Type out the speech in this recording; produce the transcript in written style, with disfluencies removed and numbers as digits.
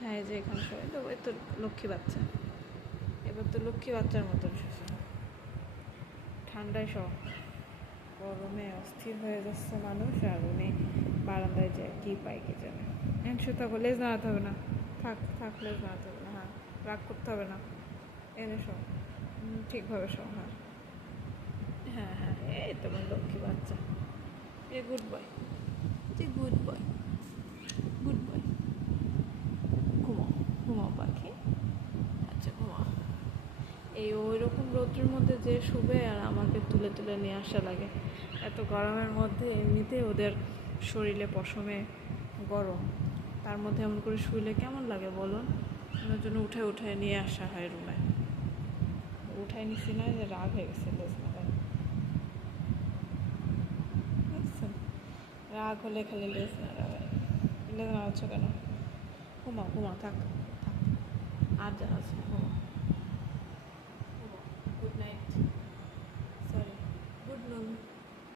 হ্যাঁ এই যে এখানে সবাই তো ওই তো লক্ষ্মী বাচ্চা, এবার তো লক্ষ্মী বাচ্চার মতন শুধু ঠান্ডায় সব, গরমে অস্থির হয়ে যাচ্ছে মানুষ। আর উনি বারান্দায় যায় কী পায় কে জানে। এনশো থাকো, লেজ নাড়াতে হবে না, থাক লেজ নাড়াতে হবে না। হ্যাঁ রাগ করতে হবে না, এনে সব ঠিকভাবে সব। হ্যাঁ হ্যাঁ হ্যাঁ এই তোমার লক্ষ্মী বাচ্চা, এ গুড বয়, তুই গুড বয়, গুড বয়। ঘুমাও, ঘুমাও পাখি, আচ্ছা ঘুমাও। এই ওই রকম রৌদ্রের মধ্যে যে শুবে আর আমাকে তুলে তুলে নিয়ে আসা লাগে। এত গরমের মধ্যে এমনিতে ওদের শরীরে পশমে গরম, তার মধ্যে এমন করে শুইলে কেমন লাগে বলুন। ওনার জন্য উঠে উঠে নিয়ে আসা হয় রুমে। উঠাই নিচ্ছি না, যে রাগ হয়ে গেছে লেজ মেলায়, বুঝছেন? রাগ হলে খালি লেজ নাড়াবে। লেজ নাড়াচ্ছ কেন? ঘুমাও ঘুমাও, থাক থাক, আর যা আছে ঘুমাও।